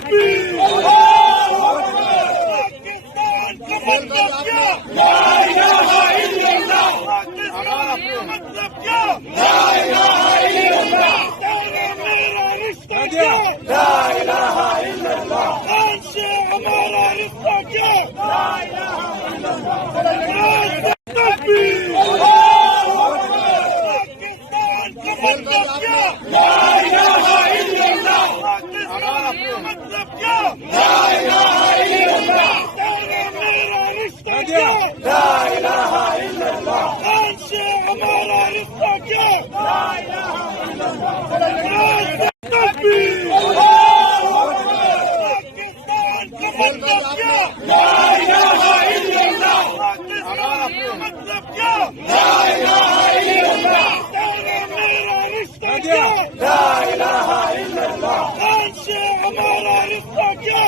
تکبیر پاکستان کا مطلب کیا لا الہ الا اللہ پاکستان کا مطلب کیا لا الہ الا اللہ میرا رشتہ کیا لا الہ الا اللہ خان سے ہمارا رشتہ کیا لا الہ الا اللہ تکبیر پاکستان کا مطلب کیا لا الہ الا اللہ پاکستان کا مطلب کیا لا الہ الا اللہ میرا رشتہ کیا لا الہ الا اللہ خان سے ہمارا رشتہ کیا لا الہ الا اللہ تکبیر پاکستان کا مطلب کیا لا الہ الا اللہ پاکستان کا مطلب کیا لا الہ الا اللہ میرا رشتہ کیا لا الہ الا اللہ خان سے ہمارا رشتہ کیا